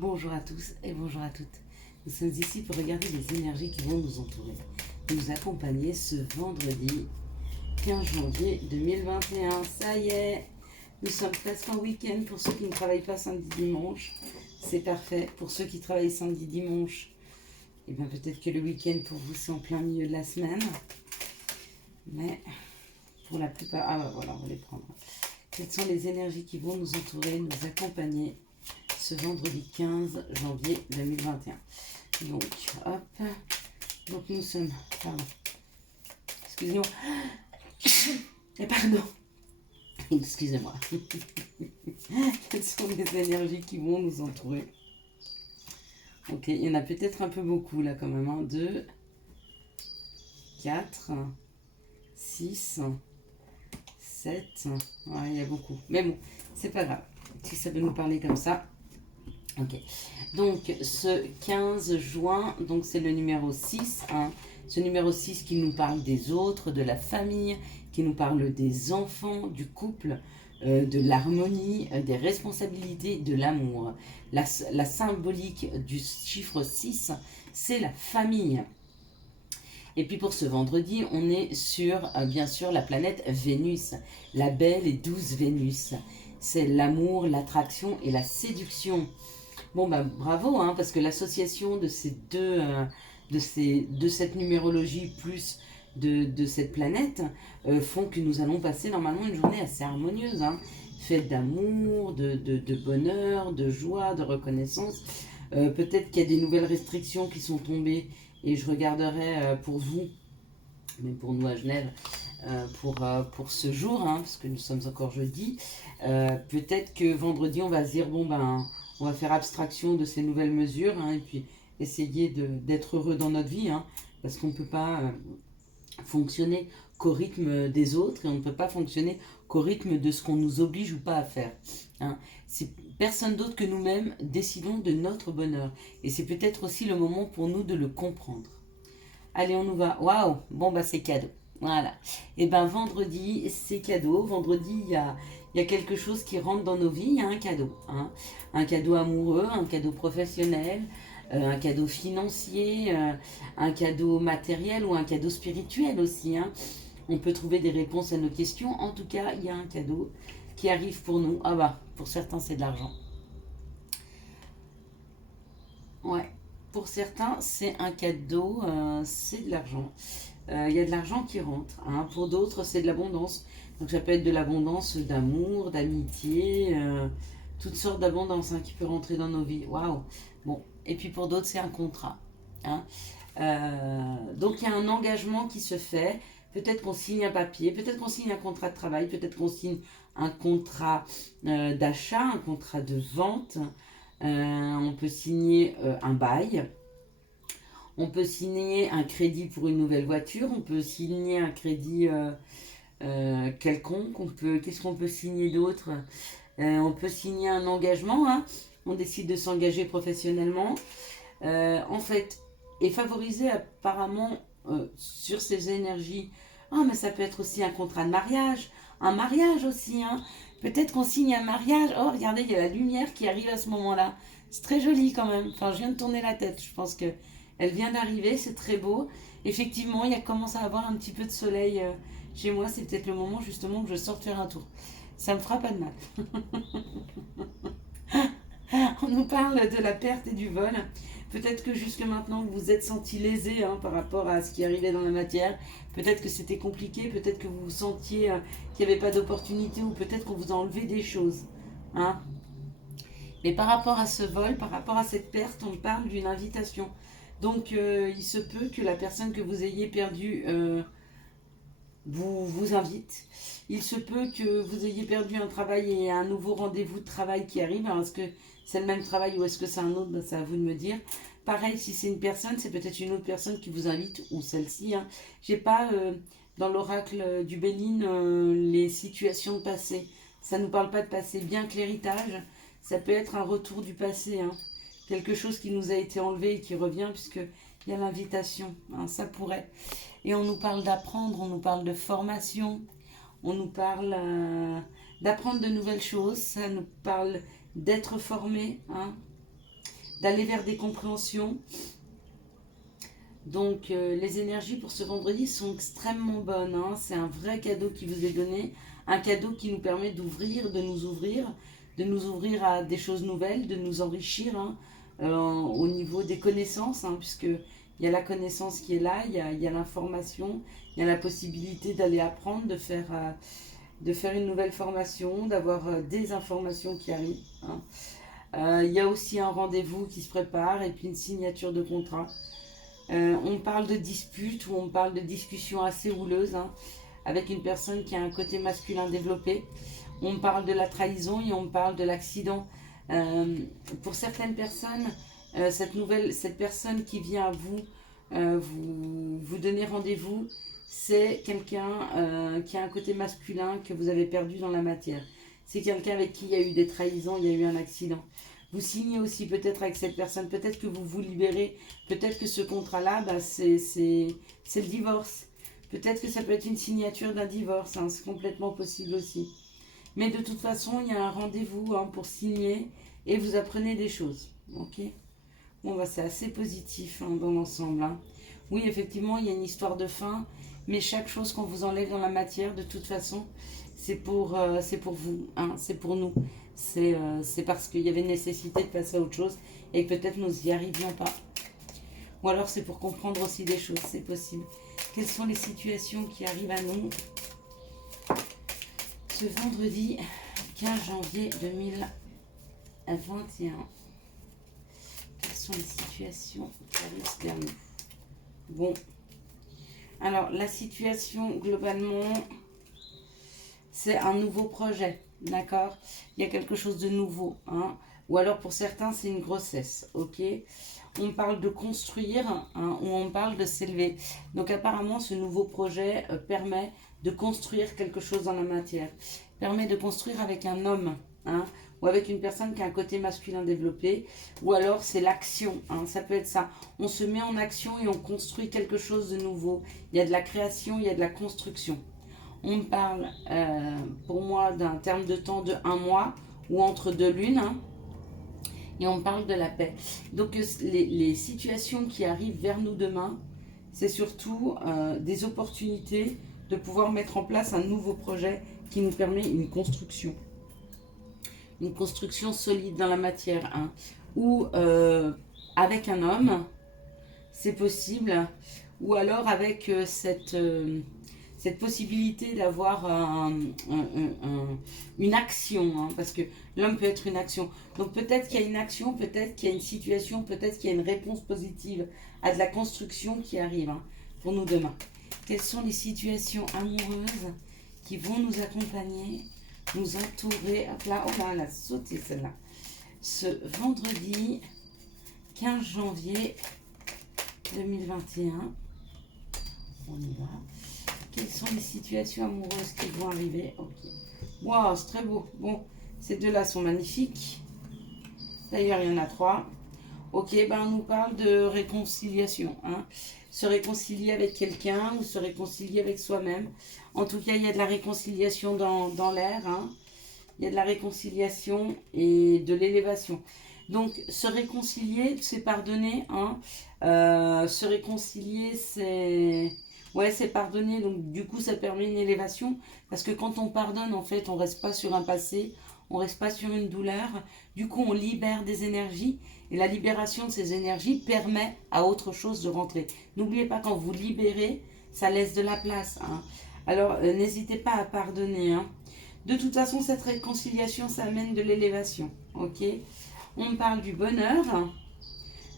Bonjour à tous et bonjour à toutes. Nous sommes ici pour regarder les énergies qui vont nous entourer, nous accompagner ce vendredi 15 janvier 2021. Ça y est, nous sommes presque en week-end pour ceux qui ne travaillent pas samedi-dimanche. C'est parfait. Pour ceux qui travaillent samedi-dimanche, et bien peut-être que le week-end pour vous c'est en plein milieu de la semaine. Mais pour la plupart, ah bah voilà, on va les prendre. Quelles sont les énergies qui vont nous entourer, nous accompagner ce vendredi 15 janvier 2021. Donc, hop. Donc, nous sommes... Pardon. Excusez-moi. Pardon. Excusez-moi. Quelles sont les énergies qui vont nous entourer? Ok, il y en a peut-être un peu beaucoup là quand même. 1, 2, 4, 6, 7. Ouais, il y a beaucoup. Mais bon, c'est pas grave. Si ça veut nous parler comme ça. Ok, donc ce 15 juin, donc c'est le numéro 6, hein. Ce numéro 6 qui nous parle des autres, de la famille, qui nous parle des enfants, du couple, de l'harmonie, des responsabilités, de l'amour. La symbolique du chiffre 6, c'est la famille. Et puis pour ce vendredi, on est sur, bien sûr, la planète Vénus, la belle et douce Vénus. C'est l'amour, l'attraction et la séduction. Bon, bah bravo, hein, parce que l'association de ces deux, de cette numérologie plus de cette planète font que nous allons passer normalement une journée assez harmonieuse, hein, faite d'amour, de bonheur, de joie, de reconnaissance. Peut-être qu'il y a des nouvelles restrictions qui sont tombées et je regarderai pour vous, mais pour nous à Genève, pour ce jour, hein, parce que nous sommes encore jeudi. Peut-être que vendredi, on va se dire, bon ben, on va faire abstraction de ces nouvelles mesures, hein, et puis essayer d'être heureux dans notre vie, hein, parce qu'on ne peut pas fonctionner qu'au rythme des autres, et on ne peut pas fonctionner qu'au rythme de ce qu'on nous oblige ou pas à faire. Hein. C'est personne d'autre que nous-mêmes décidons de notre bonheur. Et c'est peut-être aussi le moment pour nous de le comprendre. Allez, on nous va. Waouh! Bon, bah c'est cadeau. Voilà. Et ben vendredi, c'est cadeau. Vendredi, il y a quelque chose qui rentre dans nos vies. Il y a un cadeau. Hein. Un cadeau amoureux, un cadeau professionnel, un cadeau financier, un cadeau matériel ou un cadeau spirituel aussi. Hein. On peut trouver des réponses à nos questions. En tout cas, il y a un cadeau qui arrive pour nous. Ah bah, pour certains, c'est de l'argent. Ouais. Pour certains, c'est un cadeau, c'est de l'argent. Il y a de l'argent qui rentre. Hein. Pour d'autres, c'est de l'abondance. Donc ça peut être de l'abondance d'amour, d'amitié, toutes sortes d'abondance, hein, qui peut rentrer dans nos vies. Waouh. Bon. Et puis pour d'autres, c'est un contrat. Hein. Donc il y a un engagement qui se fait. Peut-être qu'on signe un papier, peut-être qu'on signe un contrat de travail, peut-être qu'on signe un contrat d'achat, un contrat de vente. On peut signer un bail. On peut signer un crédit pour une nouvelle voiture. On peut signer un crédit quelconque. Qu'est-ce qu'on peut signer d'autre? On peut signer un engagement. Hein. On décide de s'engager professionnellement. En fait, et favoriser apparemment sur ces énergies. Ah, mais ça peut être aussi un contrat de mariage. Un mariage aussi. Hein. Peut-être qu'on signe un mariage. Oh, regardez, il y a la lumière qui arrive à ce moment-là. C'est très joli quand même. Enfin, je viens de tourner la tête. Je pense que elle vient d'arriver. C'est très beau. Effectivement, il y a commencé à avoir un petit peu de soleil chez moi. C'est peut-être le moment justement que je sorte faire un tour. Ça me fera pas de mal. On nous parle de la perte et du vol. Peut-être que jusque maintenant vous vous êtes senti lésé, hein, par rapport à ce qui arrivait dans la matière. Peut-être que c'était compliqué, peut-être que vous vous sentiez qu'il n'y avait pas d'opportunité, ou peut-être qu'on vous a enlevé des choses. Hein. Mais par rapport à ce vol, par rapport à cette perte, on parle d'une invitation. Donc il se peut que la personne que vous ayez perdue vous invite. Il se peut que vous ayez perdu un travail et un nouveau rendez-vous de travail qui arrive. Alors, est-ce que c'est le même travail ou est-ce que c'est un autre? Ben, c'est à vous de me dire. Pareil, si c'est une personne, c'est peut-être une autre personne qui vous invite, ou celle-ci. Hein. J'ai pas dans l'oracle du Béline les situations de passé. Ça ne nous parle pas de passé, bien que l'héritage, ça peut être un retour du passé. Hein. Quelque chose qui nous a été enlevé et qui revient, puisque il y a l'invitation. Hein, ça pourrait. Et on nous parle d'apprendre, on nous parle de formation, on nous parle d'apprendre de nouvelles choses, ça nous parle d'être formé. Hein. d'aller vers des compréhensions. Donc les énergies pour ce vendredi sont extrêmement bonnes, hein. C'est un vrai cadeau qui vous est donné, un cadeau qui nous permet d'ouvrir, de nous ouvrir à des choses nouvelles, de nous enrichir, hein, au niveau des connaissances, hein, puisque il y a la connaissance qui est là, il y a l'information, il y a la possibilité d'aller apprendre, de faire une nouvelle formation, d'avoir des informations qui arrivent, hein. Il y a aussi un rendez-vous qui se prépare et puis une signature de contrat. On parle de dispute ou on parle de discussion assez houleuse, hein, avec une personne qui a un côté masculin développé. On parle de la trahison et on parle de l'accident. Pour certaines personnes, cette personne qui vient à vous, vous donner rendez-vous, c'est quelqu'un qui a un côté masculin que vous avez perdu dans la matière. C'est quelqu'un avec qui il y a eu des trahisons, il y a eu un accident. Vous signez aussi peut-être avec cette personne, peut-être que vous vous libérez, peut-être que ce contrat-là, bah, c'est le divorce. Peut-être que ça peut être une signature d'un divorce, hein, c'est complètement possible aussi. Mais de toute façon, il y a un rendez-vous, hein, pour signer et vous apprenez des choses. Ok ? Bon, bah, c'est assez positif, hein, dans l'ensemble, hein. Oui, effectivement, il y a une histoire de fin, mais chaque chose qu'on vous enlève dans la matière, de toute façon, c'est pour vous, hein, c'est pour nous. C'est parce qu'il y avait nécessité de passer à autre chose et que peut-être nous n'y arrivions pas. Ou alors c'est pour comprendre aussi des choses, c'est possible. Quelles sont les situations qui arrivent à nous ce vendredi 15 janvier 2021? Quelles sont les situations qui arrivent vers nous? Bon, alors la situation globalement, c'est un nouveau projet, d'accord? Il y a quelque chose de nouveau, hein? Ou alors pour certains, c'est une grossesse, ok? On parle de construire, hein, ou on parle de s'élever. Donc apparemment, ce nouveau projet permet de construire quelque chose dans la matière. Permet de construire avec un homme, hein, ou avec une personne qui a un côté masculin développé. Ou alors, c'est l'action, hein, ça peut être ça. On se met en action et on construit quelque chose de nouveau. Il y a de la création, il y a de la construction. On parle, pour moi, d'un terme de temps de 1 mois ou entre 2 lunes, hein, et on parle de la paix. Donc les situations qui arrivent vers nous demain, c'est surtout des opportunités de pouvoir mettre en place un nouveau projet qui nous permet une construction solide dans la matière, hein, ou avec un homme, c'est possible, ou alors avec cette possibilité d'avoir une action, hein, parce que l'homme peut être une action. Donc peut-être qu'il y a une action, peut-être qu'il y a une situation, peut-être qu'il y a une réponse positive à de la construction qui arrive, hein, pour nous demain. Quelles sont les situations amoureuses qui vont nous accompagner, nous entourer? Hop là, oh là, elle a sauté celle-là. Ce vendredi 15 janvier 2021, on y va. Quelles sont les situations amoureuses qui vont arriver? Ok. Waouh, c'est très beau. Bon, ces deux-là sont magnifiques. D'ailleurs, il y en a 3. Ok, ben on nous parle de réconciliation, hein. Se réconcilier avec quelqu'un ou se réconcilier avec soi-même. En tout cas, il y a de la réconciliation dans l'air, hein. Il y a de la réconciliation et de l'élévation. Donc, se réconcilier, c'est pardonner, hein. Se réconcilier, c'est... Ouais, c'est pardonner, donc du coup ça permet une élévation, parce que quand on pardonne, en fait, on reste pas sur un passé, on reste pas sur une douleur, du coup on libère des énergies, et la libération de ces énergies permet à autre chose de rentrer. N'oubliez pas, quand vous libérez, ça laisse de la place, hein. Alors n'hésitez pas à pardonner, hein. De toute façon, cette réconciliation, ça amène de l'élévation, ok? On parle du bonheur,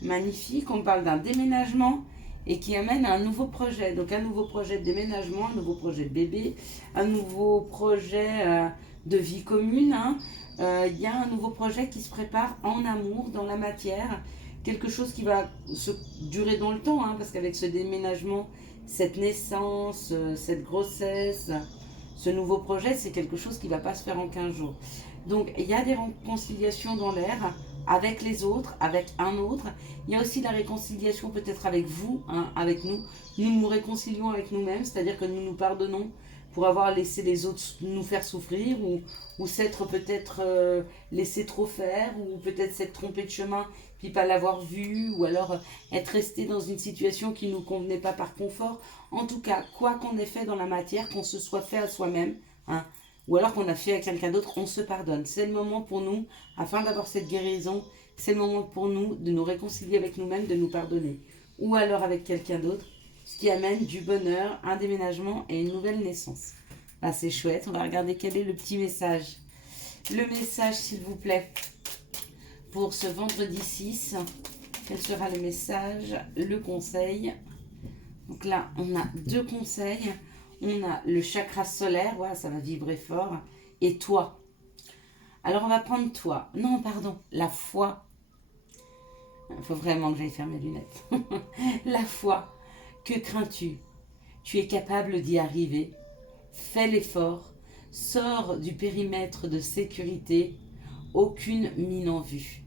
magnifique, on parle d'un déménagement, et qui amène à un nouveau projet. Donc un nouveau projet de déménagement, un nouveau projet de bébé, un nouveau projet de vie commune, hein. Il y a un nouveau projet qui se prépare en amour, dans la matière, quelque chose qui va se durer dans le temps, hein, parce qu'avec ce déménagement, cette naissance, cette grossesse, ce nouveau projet, c'est quelque chose qui ne va pas se faire en 15 jours. Donc il y a des réconciliations dans l'air, avec les autres, avec un autre. Il y a aussi la réconciliation peut-être avec vous, hein, avec nous. Nous nous réconcilions avec nous-mêmes, c'est-à-dire que nous nous pardonnons pour avoir laissé les autres nous faire souffrir ou s'être peut-être laissé trop faire ou peut-être s'être trompé de chemin puis pas l'avoir vu ou alors être resté dans une situation qui ne nous convenait pas par confort. En tout cas, quoi qu'on ait fait dans la matière, qu'on se soit fait à soi-même, hein, ou alors qu'on a fait à quelqu'un d'autre, on se pardonne. C'est le moment pour nous, afin d'avoir cette guérison, c'est le moment pour nous de nous réconcilier avec nous-mêmes, de nous pardonner. Ou alors avec quelqu'un d'autre, ce qui amène du bonheur, un déménagement et une nouvelle naissance. Ah, c'est chouette, on va regarder quel est le petit message. Le message, s'il vous plaît, pour ce vendredi 6. Quel sera le message? Le conseil. Donc là, on a 2 conseils. On a le chakra solaire, ouais, ça va vibrer fort. Et toi. Alors, on va prendre toi. Non, pardon, la foi. Il faut vraiment que j'aille faire mes lunettes. La foi. Que crains-tu? Tu es capable d'y arriver. Fais l'effort. Sors du périmètre de sécurité. Aucune mine en vue.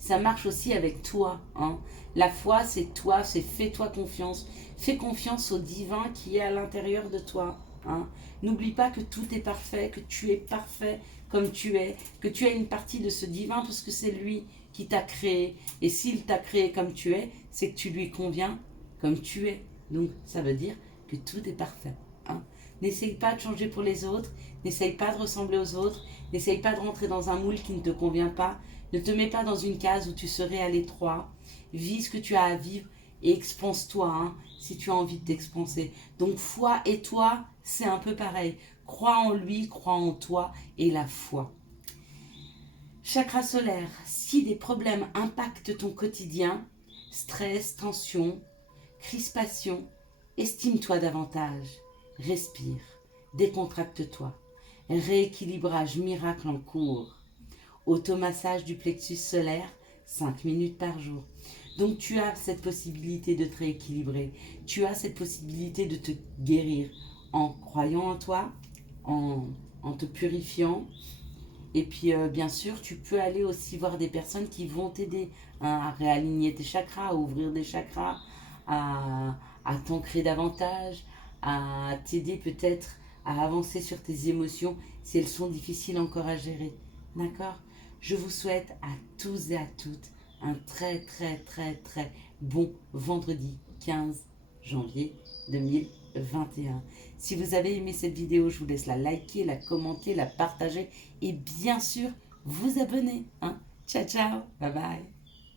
Ça marche aussi avec toi. Hein. La foi, c'est toi, c'est fais-toi confiance. Fais confiance au divin qui est à l'intérieur de toi. Hein. N'oublie pas que tout est parfait, que tu es parfait comme tu es, que tu as une partie de ce divin parce que c'est lui qui t'a créé. Et s'il t'a créé comme tu es, c'est que tu lui conviens comme tu es. Donc ça veut dire que tout est parfait. Hein. N'essaye pas de changer pour les autres, n'essaye pas de ressembler aux autres, n'essaye pas de rentrer dans un moule qui ne te convient pas. Ne te mets pas dans une case où tu serais à l'étroit. Vis ce que tu as à vivre et expanse-toi hein, si tu as envie de t'expanser. Donc foi et toi, c'est un peu pareil. Crois en lui, crois en toi et la foi. Chakra solaire, si des problèmes impactent ton quotidien, stress, tension, crispation, estime-toi davantage. Respire, décontracte-toi. Rééquilibrage miracle en cours. Automassage du plexus solaire, 5 minutes par jour. Donc tu as cette possibilité de te rééquilibrer. Tu as cette possibilité de te guérir en croyant en toi, en te purifiant. Et puis bien sûr, tu peux aller aussi voir des personnes qui vont t'aider hein, à réaligner tes chakras, à ouvrir des chakras, à t'ancrer davantage, à t'aider peut-être à avancer sur tes émotions si elles sont difficiles encore à gérer. D'accord? Je vous souhaite à tous et à toutes un très très très très bon vendredi 15 janvier 2021. Si vous avez aimé cette vidéo, je vous laisse la liker, la commenter, la partager et bien sûr vous abonner. Hein? Ciao ciao, bye bye.